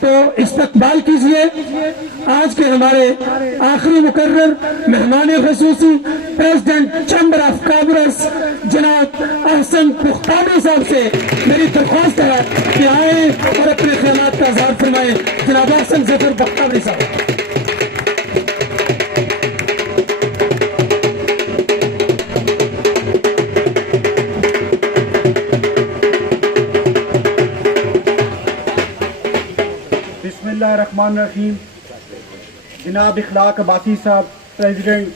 تو استقبال کیجیے آج کے ہمارے آخری مقرر مہمان خصوصی پریزیڈنٹ چیمبر آف کامرس جناب احسن بختابری صاحب سے میری درخواست ہے کہ آئیں اور اپنے خیالات کا اظہار فرمائیں. جناب احسن ظفر بختابری صاحب. بسم اللہ الرحمن الرحیم. جناب اخلاق عباسی صاحب پریزیڈنٹ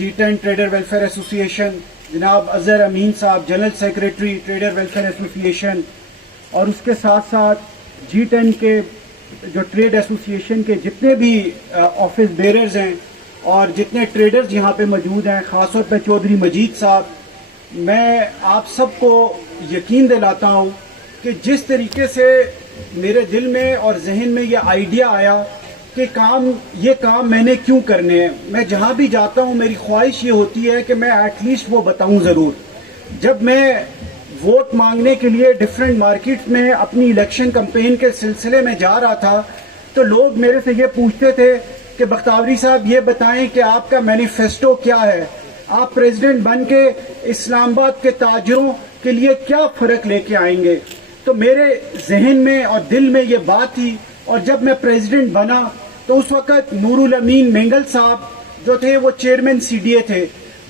G10 ٹریڈر ویلفیئر ایسوسی ایشن، جناب اظہر امین صاحب جنرل سیکریٹری ٹریڈر ویلفیئر ایسوسی ایشن، اور اس کے ساتھ ساتھ G10 کے جو ٹریڈ ایسوسی ایشن کے جتنے بھی آفس بیررز ہیں اور جتنے ٹریڈرز یہاں پہ موجود ہیں، خاص طور پہ چودھری مجید صاحب، میں آپ سب کو یقین دلاتا ہوں کہ جس طریقے سے میرے دل میں اور ذہن میں یہ آئیڈیا آیا کہ یہ کام میں نے کیوں کرنے ہیں، میں جہاں بھی جاتا ہوں میری خواہش یہ ہوتی ہے کہ میں ایٹ لیسٹ وہ بتاؤں ضرور. جب میں ووٹ مانگنے کے لیے ڈیفرنٹ مارکیٹ میں اپنی الیکشن کمپین کے سلسلے میں جا رہا تھا تو لوگ میرے سے یہ پوچھتے تھے کہ بختابری صاحب یہ بتائیں کہ آپ کا مینیفیسٹو کیا ہے، آپ پریزیڈنٹ بن کے اسلام آباد کے تاجروں کے لیے کیا فرق لے کے آئیں گے. تو میرے ذہن میں اور دل میں یہ بات تھی، اور جب میں پریزیڈنٹ بنا تو اس وقت نور الامین مینگل صاحب جو تھے وہ چیئرمین CDA تھے،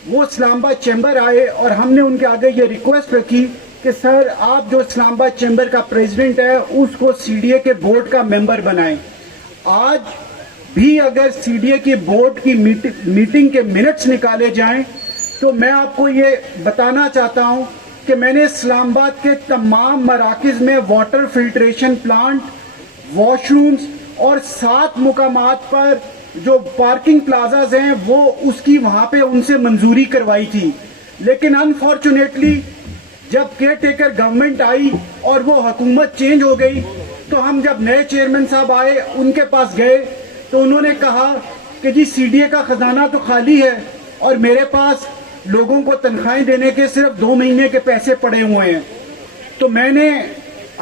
وہ اسلام آباد چیمبر آئے اور ہم نے ان کے آگے یہ ریکویسٹ رکھی کہ سر آپ جو اسلام آباد چیمبر کا پریزیڈنٹ ہے اس کو CDA کے بورڈ کا ممبر بنائیں. آج بھی اگر CDA کی بورڈ کی میٹنگ کے منٹس نکالے جائیں تو میں آپ کو یہ بتانا چاہتا ہوں کہ میں نے اسلام آباد کے تمام مراکز میں water filtration plant, washrooms اور 7 مقامات پر جو پارکنگ پلازاز ہیں وہ اس کی وہاں پہ ان سے منظوری کروائی تھی. لیکن انفارچونیٹلی جب کیئر ٹیکر گورنمنٹ آئی اور وہ حکومت چینج ہو گئی تو ہم جب نئے چیئرمین صاحب آئے ان کے پاس گئے تو انہوں نے کہا کہ جی CDA کا خزانہ تو خالی ہے اور میرے پاس لوگوں کو تنخواہیں دینے کے صرف 2 مہینے کے پیسے پڑے ہوئے ہیں. تو میں نے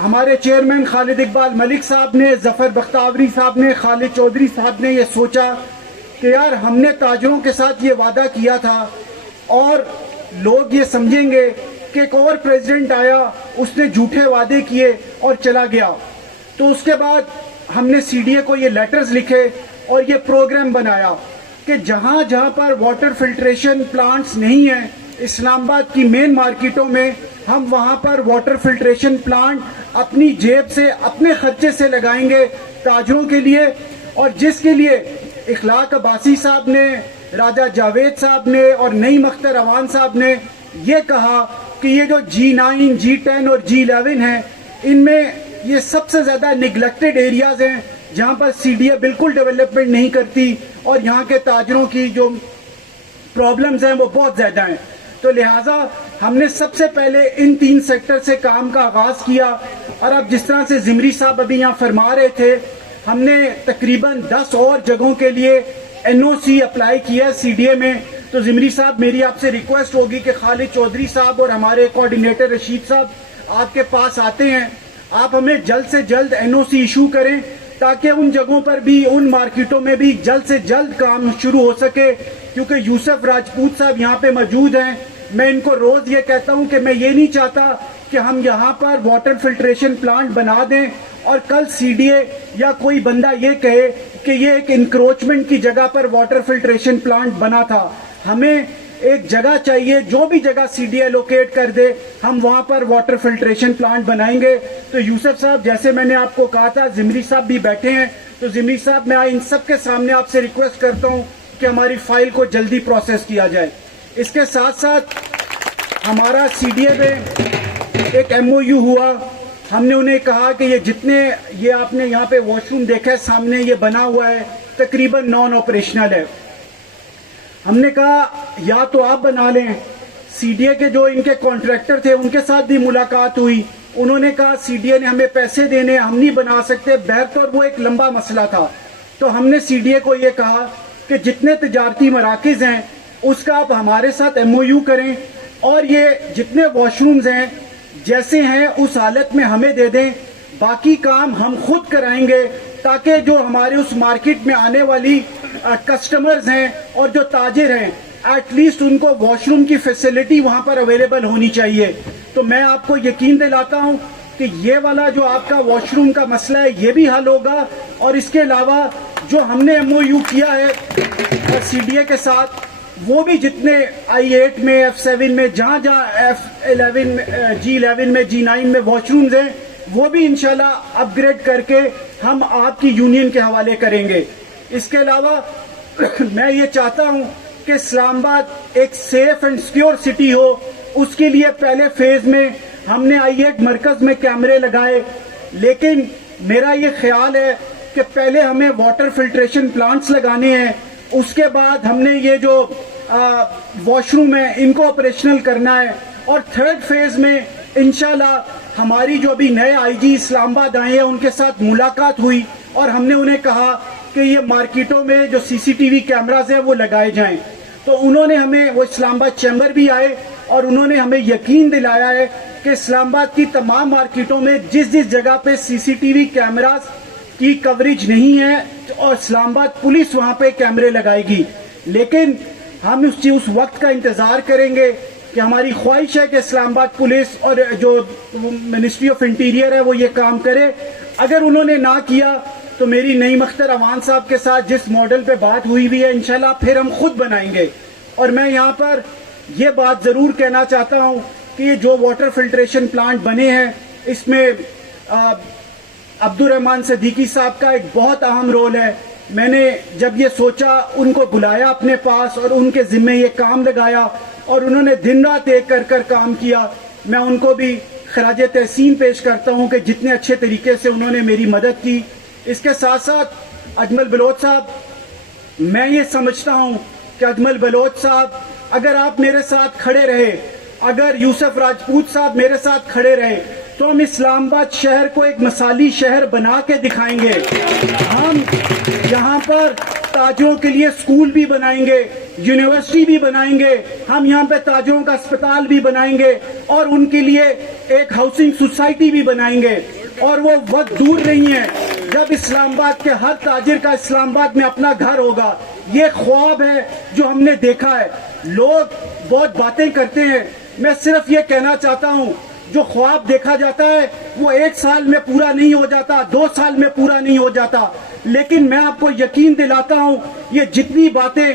ہمارے چیئرمین خالد اقبال ملک صاحب نے، ظفر بختابری صاحب نے، خالد چودھری صاحب نے یہ سوچا کہ یار ہم نے تاجروں کے ساتھ یہ وعدہ کیا تھا اور لوگ یہ سمجھیں گے کہ ایک اور پریزیڈنٹ آیا اس نے جھوٹے وعدے کیے اور چلا گیا. تو اس کے بعد ہم نے CDA کو یہ لیٹرز لکھے اور یہ پروگرام بنایا کہ جہاں جہاں پر واٹر فلٹریشن پلانٹس نہیں ہیں اسلام آباد کی مین مارکیٹوں میں، ہم وہاں پر واٹر فلٹریشن پلانٹ اپنی جیب سے اپنے خرچے سے لگائیں گے تاجروں کے لیے. اور جس کے لیے اخلاق عباسی صاحب نے، راجہ جاوید صاحب نے اور نعیم اختر اوان صاحب نے یہ کہا کہ یہ جو G9 G10 اور G11 ہیں ان میں یہ سب سے زیادہ نگلیکٹڈ ایریاز ہیں جہاں پر CDA بالکل ڈیولپمنٹ نہیں کرتی اور یہاں کے تاجروں کی جو پرابلمز ہیں وہ بہت زیادہ ہیں. تو لہٰذا ہم نے سب سے پہلے ان 3 سیکٹر سے کام کا آغاز کیا. اور اب جس طرح سے زمری صاحب ابھی یہاں فرما رہے تھے، ہم نے تقریباً 10 اور جگہوں کے لیے NOC اپلائی کیا CDA میں. تو زمری صاحب میری آپ سے ریکویسٹ ہوگی کہ خالد چودھری صاحب اور ہمارے کوارڈینیٹر رشید صاحب آپ کے پاس آتے ہیں، آپ ہمیں جلد سے جلد NOC ایشو کریں تاکہ ان جگہوں پر بھی، ان مارکیٹوں میں بھی جلد سے جلد کام شروع ہو سکے. کیونکہ یوسف راجپوت صاحب یہاں پہ موجود ہیں، میں ان کو روز یہ کہتا ہوں کہ میں یہ نہیں چاہتا کہ ہم یہاں پر واٹر فلٹریشن پلانٹ بنا دیں اور کل CDA یا کوئی بندہ یہ کہے کہ یہ ایک انکروچمنٹ کی جگہ پر واٹر فلٹریشن پلانٹ بنا تھا. ہمیں ایک جگہ چاہیے، جو بھی جگہ CDA لوکیٹ کر دے ہم وہاں پر واٹر فلٹریشن پلانٹ بنائیں گے. تو یوسف صاحب جیسے میں نے آپ کو کہا تھا، زمری صاحب بھی بیٹھے ہیں، تو زمری صاحب میں ان سب کے سامنے آپ سے ریکویسٹ کرتا ہوں کہ ہماری فائل کو جلدی پروسیس کیا جائے. اس کے ساتھ ساتھ ہمارا CDA میں ایک MOU ہوا. ہم نے انہیں کہا کہ یہ جتنے یہ آپ نے یہاں پہ واش روم دیکھا ہے سامنے یہ بنا ہوا ہے تقریباً نان آپریشنل ہے. ہم نے کہا یا تو آپ بنا لیں. CDA کے جو ان کے کانٹریکٹر تھے ان کے ساتھ بھی ملاقات ہوئی، انہوں نے کہا CDA نے ہمیں پیسے دینے، ہم نہیں بنا سکتے. بہرطور وہ ایک لمبا مسئلہ تھا. تو ہم نے CDA کو یہ کہا کہ جتنے تجارتی مراکز ہیں اس کا آپ ہمارے ساتھ MOU کریں اور یہ جتنے واش رومز ہیں جیسے ہیں اس حالت میں ہمیں دے دیں. باقی کام ہم خود کرائیں گے تاکہ جو ہمارے اس مارکیٹ میں آنے والی کسٹمرز ہیں اور جو تاجر ہیں ایٹ لیسٹ ان کو واش روم کی فیسلٹی وہاں پر اویلیبل ہونی چاہیے. تو میں آپ کو یقین دلاتا ہوں کہ یہ والا جو آپ کا واش روم کا مسئلہ ہے یہ بھی حل ہوگا. اور اس کے علاوہ جو ہم نے ایم او یو کیا ہے سی ڈی اے کے ساتھ وہ بھی جتنے I8 میں F7 میں جہاں F11 G11 میں G9 میں واش رومز ہیں وہ بھی انشاءاللہ اپ گریڈ کر کے ہم آپ کی یونین کے حوالے کریں گے. اس کے علاوہ میں یہ چاہتا ہوں کہ اسلام آباد ایک سیف اینڈ سیکیور سٹی ہو. اس کے لیے پہلے فیز میں ہم نے I8 مرکز میں کیمرے لگائے, لیکن میرا یہ خیال ہے کہ پہلے ہمیں واٹر فلٹریشن پلانٹس لگانے ہیں, اس کے بعد ہم نے یہ جو واش روم ہے ان کو آپریشنل کرنا ہے. اور تھرڈ فیز میں انشاءاللہ ہماری جو ابھی نئے آئی جی اسلام آباد آئے ہیں ان کے ساتھ ملاقات ہوئی اور ہم نے انہیں کہا کہ یہ مارکیٹوں میں جو سی سی ٹی وی کیمراز ہیں وہ لگائے جائیں. تو انہوں نے ہمیں, وہ اسلام آباد چیمبر بھی آئے اور انہوں نے ہمیں یقین دلایا ہے کہ اسلام آباد کی تمام مارکیٹوں میں جس جس جگہ پہ سی سی ٹی وی کیمراز کی کوریج نہیں ہے اور اسلام آباد پولیس وہاں پہ کیمرے لگائے گی. لیکن ہم اس وقت کا انتظار کریں گے کہ ہماری خواہش ہے کہ اسلام آباد پولیس اور جو منسٹری آف انٹیریئر ہے وہ یہ کام کرے. اگر انہوں نے نہ کیا تو میری نعیم اختر اوان صاحب کے ساتھ جس ماڈل پہ بات ہوئی بھی ہے انشاءاللہ پھر ہم خود بنائیں گے. اور میں یہاں پر یہ بات ضرور کہنا چاہتا ہوں کہ یہ جو واٹر فلٹریشن پلانٹ بنے ہیں اس میں عبدالرحمان صدیقی صاحب کا ایک بہت اہم رول ہے. میں نے جب یہ سوچا ان کو بلایا اپنے پاس اور ان کے ذمے یہ کام لگایا اور انہوں نے دن رات ایک کر کام کیا. میں ان کو بھی خراج تحسین پیش کرتا ہوں کہ جتنے اچھے طریقے سے انہوں نے میری مدد کی. اس کے ساتھ ساتھ اجمل بلوچ صاحب, میں یہ سمجھتا ہوں کہ اجمل بلوچ صاحب اگر آپ میرے ساتھ کھڑے رہے, اگر یوسف راجپوت صاحب میرے ساتھ کھڑے رہے تو ہم اسلام آباد شہر کو ایک مثالی شہر بنا کے دکھائیں گے. ہم یہاں پر تاجروں کے لیے اسکول بھی بنائیں گے, یونیورسٹی بھی بنائیں گے, ہم یہاں پہ تاجروں کا اسپتال بھی بنائیں گے اور ان کے لیے ایک ہاؤسنگ سوسائٹی بھی بنائیں گے. اور وہ وقت دور نہیں ہے جب اسلام آباد کے ہر تاجر کا اسلام آباد میں اپنا گھر ہوگا. یہ خواب ہے جو ہم نے دیکھا ہے. لوگ بہت باتیں کرتے ہیں, میں صرف یہ کہنا چاہتا ہوں جو خواب دیکھا جاتا ہے وہ 1 سال میں پورا نہیں ہو جاتا, 2 سال میں پورا نہیں ہو جاتا. لیکن میں آپ کو یقین دلاتا ہوں یہ جتنی باتیں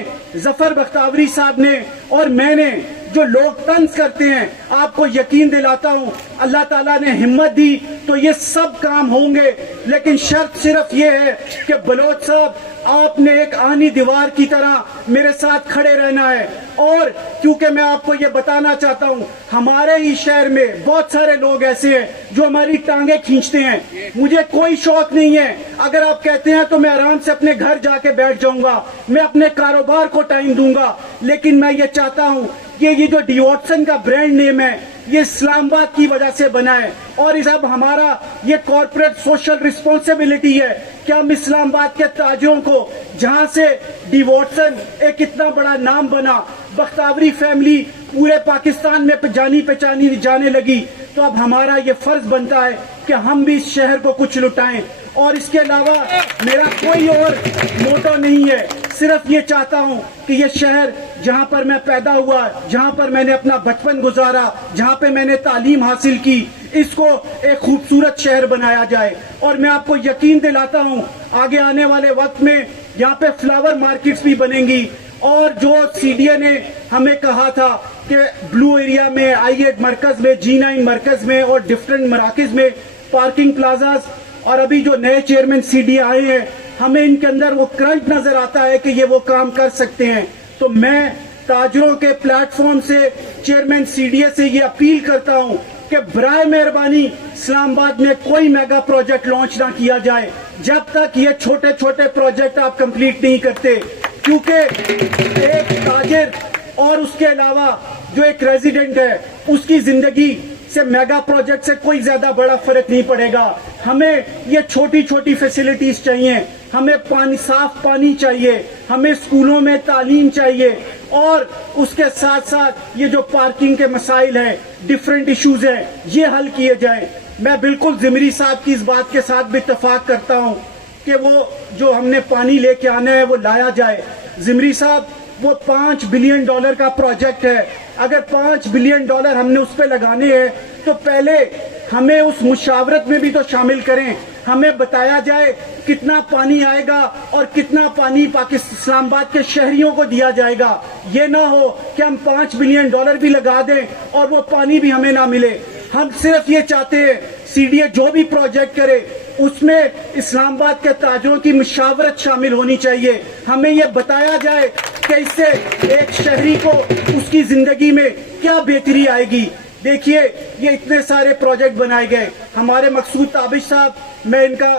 ظفر بختیوری صاحب نے اور میں نے جو لوگ طنز کرتے ہیں, آپ کو یقین دلاتا ہوں اللہ تعالیٰ نے ہمت دی تو یہ سب کام ہوں گے. لیکن شرط صرف یہ ہے کہ بلوچ صاحب آپ نے ایک آہنی دیوار کی طرح میرے ساتھ کھڑے رہنا ہے. اور کیونکہ میں آپ کو یہ بتانا چاہتا ہوں ہمارے ہی شہر میں بہت سارے لوگ ایسے ہیں جو ہماری ٹانگیں کھینچتے ہیں. مجھے کوئی شوق نہیں ہے, اگر آپ کہتے ہیں تو میں آرام سے اپنے گھر جا کے بیٹھ جاؤں گا, میں اپنے کاروبار کو ٹائم دوں گا. لیکن میں یہ چاہتا ہوں کہ یہ جو ڈی واٹسن کا برانڈ نیم ہے یہ اسلام آباد کی وجہ سے بنا ہے. اور اس اب ہمارا یہ کارپوریٹ سوشل رسپانسبلٹی ہے کہ ہم اسلام آباد کے تاجروں کو, جہاں سے ڈی واٹسن ایک اتنا بڑا نام بنا, بختیوری فیملی پورے پاکستان میں جانی پہچانی جانے لگی, تو اب ہمارا یہ فرض بنتا ہے کہ ہم بھی اس شہر کو کچھ لٹائیں. اور اس کے علاوہ میرا کوئی اور موٹو نہیں ہے, صرف یہ چاہتا ہوں کہ یہ شہر جہاں پر میں پیدا ہوا, جہاں پر میں نے اپنا بچپن گزارا, جہاں پہ میں نے تعلیم حاصل کی, اس کو ایک خوبصورت شہر بنایا جائے. اور میں آپ کو یقین دلاتا ہوں آگے آنے والے وقت میں یہاں پہ فلاور مارکیٹس بھی بنیں گی. اور جو سی ڈی اے نے ہمیں کہا تھا کہ بلو ایریا میں, I8 مرکز میں, G9 مرکز میں اور ڈفرینٹ مراکز میں پارکنگ پلازاز, اور ابھی جو نئے چیئرمین سی ڈی اے آئے ہیں ہمیں ان کے اندر وہ کرنٹ نظر آتا ہے کہ یہ وہ کام کر سکتے ہیں. تو میں تاجروں کے پلیٹ فارم سے, چیئرمین سی ڈی اے سے یہ اپیل کرتا ہوں کہ برائے مہربانی اسلام آباد میں کوئی میگا پروجیکٹ لانچ نہ کیا جائے جب تک یہ چھوٹے چھوٹے پروجیکٹ آپ کمپلیٹ نہیں کرتے. کیونکہ ایک تاجر اور اس کے علاوہ جو ایک ریزیڈنٹ ہے اس کی زندگی سے میگا پروجیکٹ سے کوئی زیادہ بڑا فرق نہیں پڑے گا. ہمیں یہ چھوٹی چھوٹی فیسلٹیز چاہیے, ہمیں صاف پانی چاہیے, ہمیں اسکولوں میں تعلیم چاہیے, اور اس کے ساتھ ساتھ یہ جو پارکنگ کے مسائل ہیں, ڈفرینٹ ایشوز ہیں, یہ حل کیے جائیں. میں بالکل زمری صاحب کی اس بات کے ساتھ بھی اتفاق کرتا ہوں کہ وہ جو ہم نے پانی لے کے آنا ہے وہ لایا جائے. زمری صاحب وہ $5 بلین کا پروجیکٹ ہے. اگر $5 بلین ہم نے اس پہ لگانے ہیں تو پہلے ہمیں اس مشاورت میں بھی تو شامل کریں. ہمیں بتایا جائے کتنا پانی آئے گا اور کتنا پانی اسلام آباد کے شہریوں کو دیا جائے گا. یہ نہ ہو کہ ہم $5 بلین بھی لگا دیں اور وہ پانی بھی ہمیں نہ ملے. ہم صرف یہ چاہتے ہیں CDA جو بھی پروجیکٹ کرے اس میں اسلام آباد کے تاجروں کی مشاورت شامل ہونی چاہیے. ہمیں یہ بتایا جائے کہ اس سے ایک شہری کو اس کی زندگی میں کیا بہتری آئے گی. دیکھیے یہ اتنے سارے پروجیکٹ بنائے گئے. ہمارے مقصود تابش صاحب, میں ان کا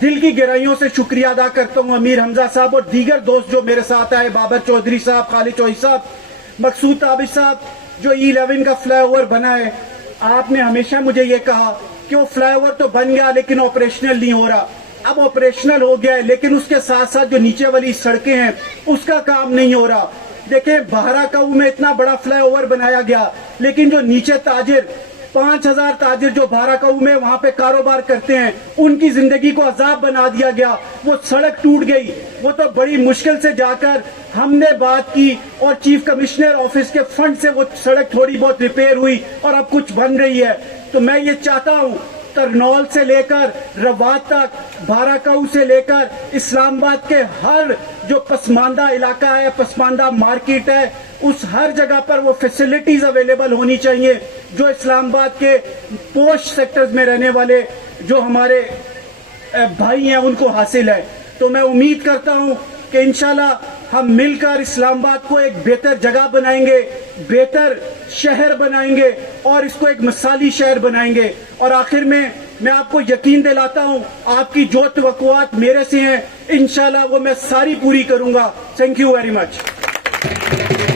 دل کی گہرائیوں سے شکریہ ادا کرتا ہوں, امیر حمزہ صاحب اور دیگر دوست جو میرے ساتھ آئے, بابر چودھری صاحب, خالد چوہی صاحب. مقصود تابش صاحب جو E11 کا فلائی اوور بنا ہے, آپ نے ہمیشہ مجھے یہ کہا کہ وہ فلائی اوور تو بن گیا لیکن آپریشنل نہیں ہو رہا. اب آپریشنل ہو گیا ہے لیکن اس کے ساتھ ساتھ جو نیچے والی سڑکیں ہیں اس کا کام نہیں ہو رہا. دیکھیں بہرا کاؤ میں اتنا بڑا فلائی اوور بنایا گیا لیکن جو نیچے تاجر 5000 تاجر جو بہرا کاؤ میں وہاں پہ کاروبار کرتے ہیں ان کی زندگی کو عذاب بنا دیا گیا. وہ سڑک ٹوٹ گئی, وہ تو بڑی مشکل سے جا کر ہم نے بات کی اور چیف کمشنر آفس کے فنڈ سے وہ سڑک تھوڑی بہت ریپیئر ہوئی اور اب کچھ بن رہی ہے. تو میں یہ چاہتا ہوں ترنول سے لے کر رواد تک, بہرا کاؤ سے لے کر اسلام آباد کے ہر جو پسماندہ علاقہ ہے, پسماندہ مارکیٹ ہے, اس ہر جگہ پر وہ فیسلٹیز اویلیبل ہونی چاہیے جو اسلام آباد کے پوش سیکٹرز میں رہنے والے جو ہمارے بھائی ہیں ان کو حاصل ہے. تو میں امید کرتا ہوں کہ انشاءاللہ ہم مل کر اسلام آباد کو ایک بہتر جگہ بنائیں گے, بہتر شہر بنائیں گے اور اس کو ایک مثالی شہر بنائیں گے. اور آخر میں آپ کو یقین دلاتا ہوں آپ کی جو توقعات میرے سے ہیں انشاءاللہ وہ میں ساری پوری کروں گا. Thank you very much.